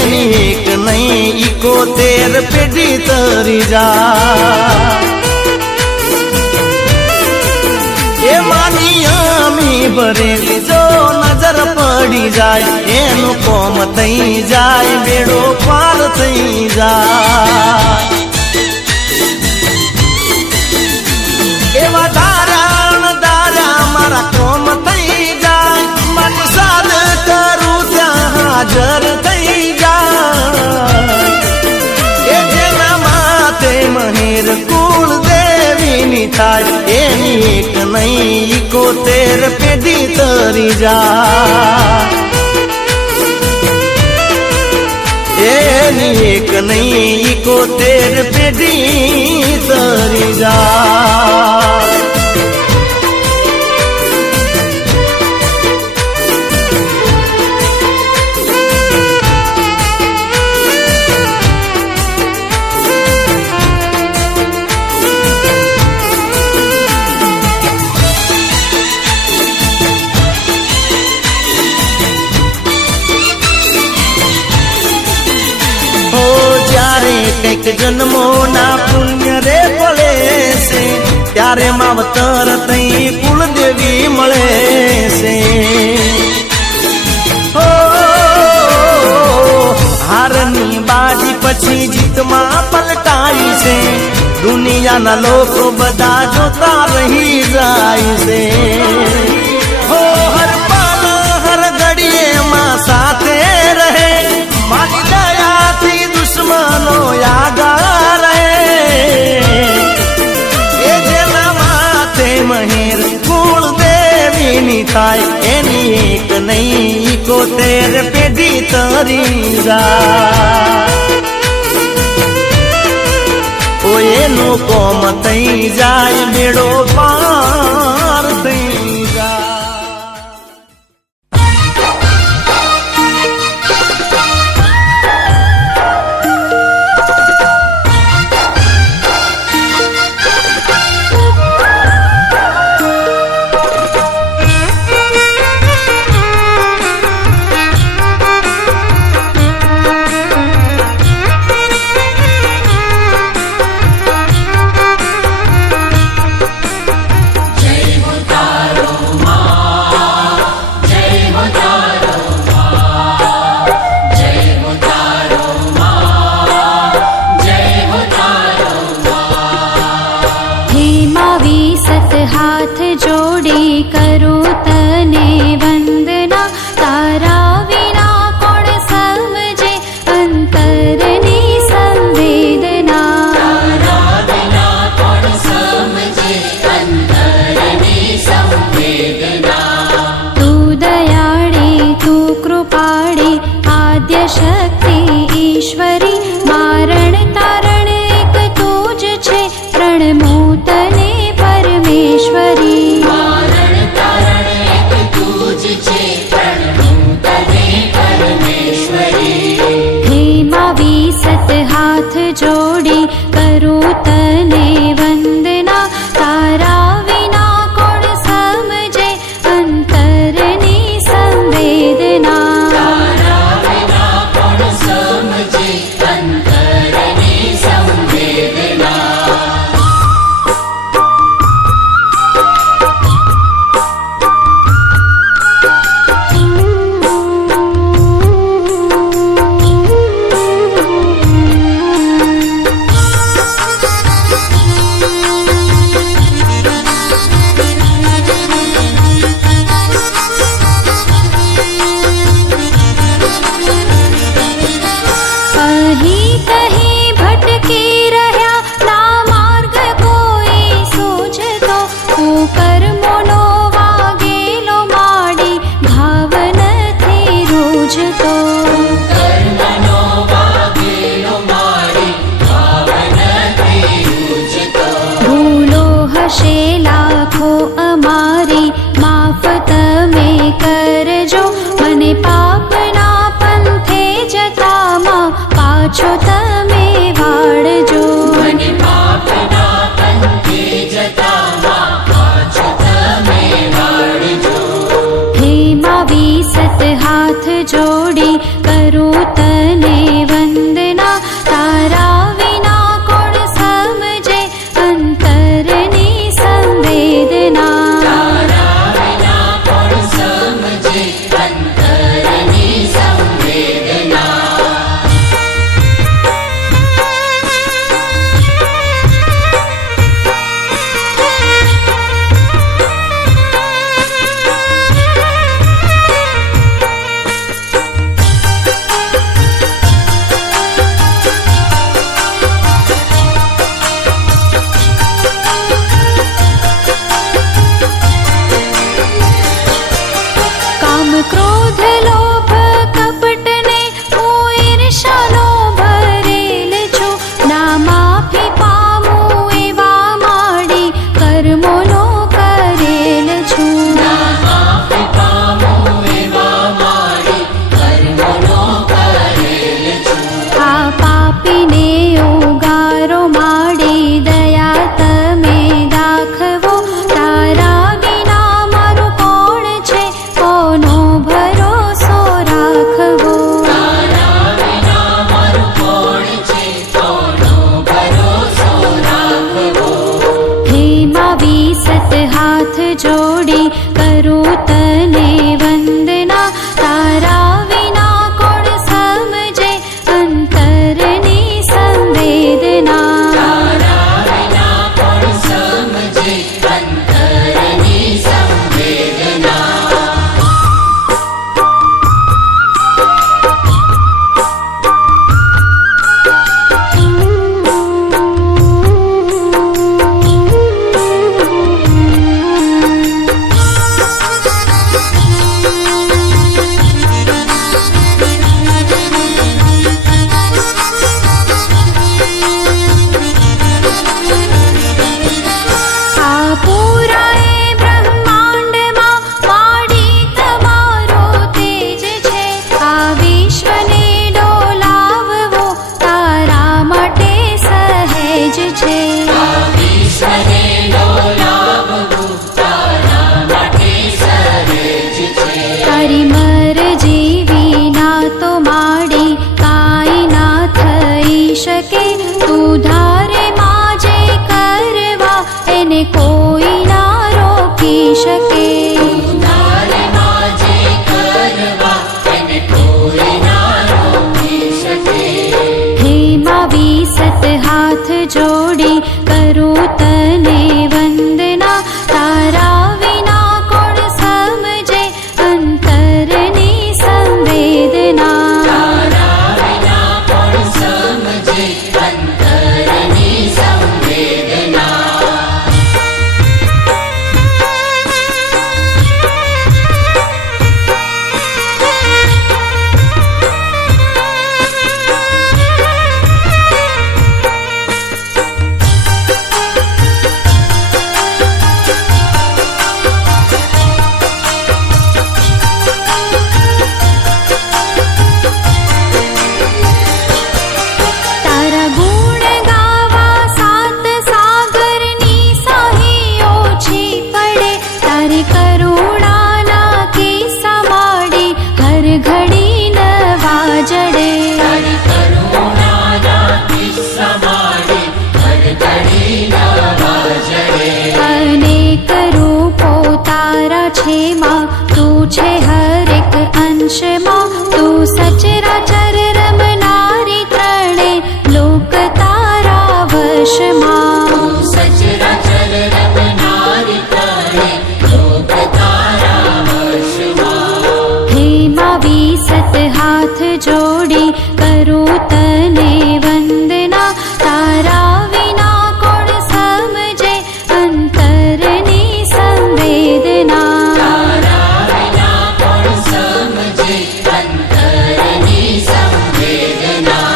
એની એક નહીં 71 પેઢી તરી જાય એ માની અમી ભરેલી જો નજર પડી જાય એનું કોમ થઈ જાય બેડો પાર થઈ જાય એવા દારા મારા કોમ થઈ જાય મન સાદ કરું ત્યાં હાજર થઈ જાય એ જેના માથે મહેર કુળ દેવીની થાય એની એક નહીં 71 પેઢી તરી જાય એની એક નહીં 71 પેઢી તરી જાય કઈક જન્મો ના પુણ્ય રે પડે છે ત્યારે માવતર તઈ કુળદેવી મળે છે હારની બાજી પછી જીતમાં પલટાઈ છે દુનિયાના લોકો બધા જોતા રહી જાય છે હર પલ હર ઘડીએ માં સાથે રહે મારી દયાથી દુશ્મનો યાદા રહે એ જેના માથે મહેર કુળ દેવીની થાય એની એક નહીં 71 પેઢી તરી જાય ઓ એનું કોમ થઈ જાય બેડો પાર થઈ જાય हाथ जोड़ी करूं तने કોઈ ના રોકી શકે. તારે માજે કરવા એને કોઈ ના રોકી શકે. હે મા વિસત હાથ જોડી કરું તને વંદના, તારા વિના કોણ સમજે અંતરની સંવેદના. તારા વિના કોણ સમજે અંતરની સંવેદના. તારા ગુણ ગાવા સાત સાગરની સાહી ઓછી પડે. તારી કરુણાના કિસ્સા માંડી હર ઘડી નવા જડે. તારી કરુણાના કિસ્સા માંડી હર ઘડી નવા જડે. અનેક રૂપો તારા છે માં, તું છે હરેક અંશમાં. તું સચરાચર રમનારી ત્રણે લોક તારા વશમાં. તું સચરાચર રમનારી ત્રણે લોક તારા વશમાં. હે મા વિસત હાથ જોડી કરું તને વંદના, તારા વિના કોણ સમજે અંતરની સંવેદના. તારા વિના કોણ સમજે અંતરની સંવેદના.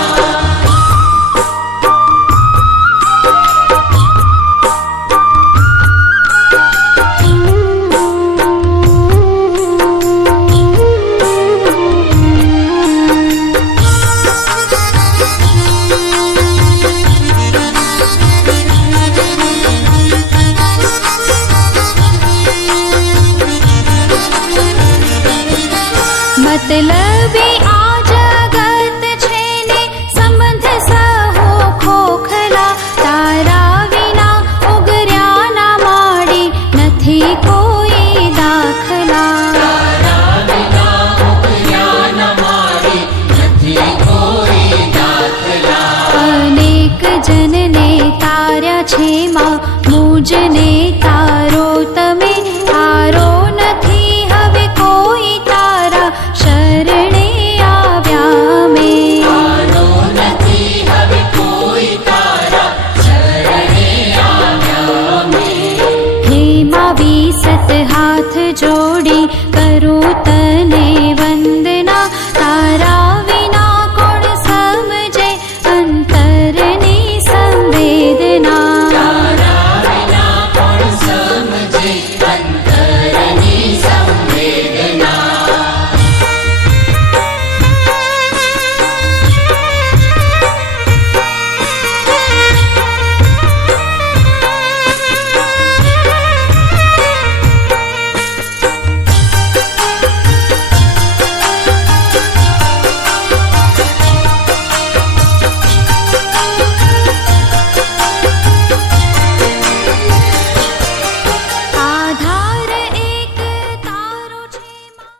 મતલબી આ જગત છે ને સંબંધ સહો ખોખલા. તારા વિના ઉગર્યા ના માડી નથી કોઈ દાખલા. તારા વિના ઉગર્યા ન માડી નથી કોઈ દાખલા. અનેક જનને તાર્યા છે માં, મુજને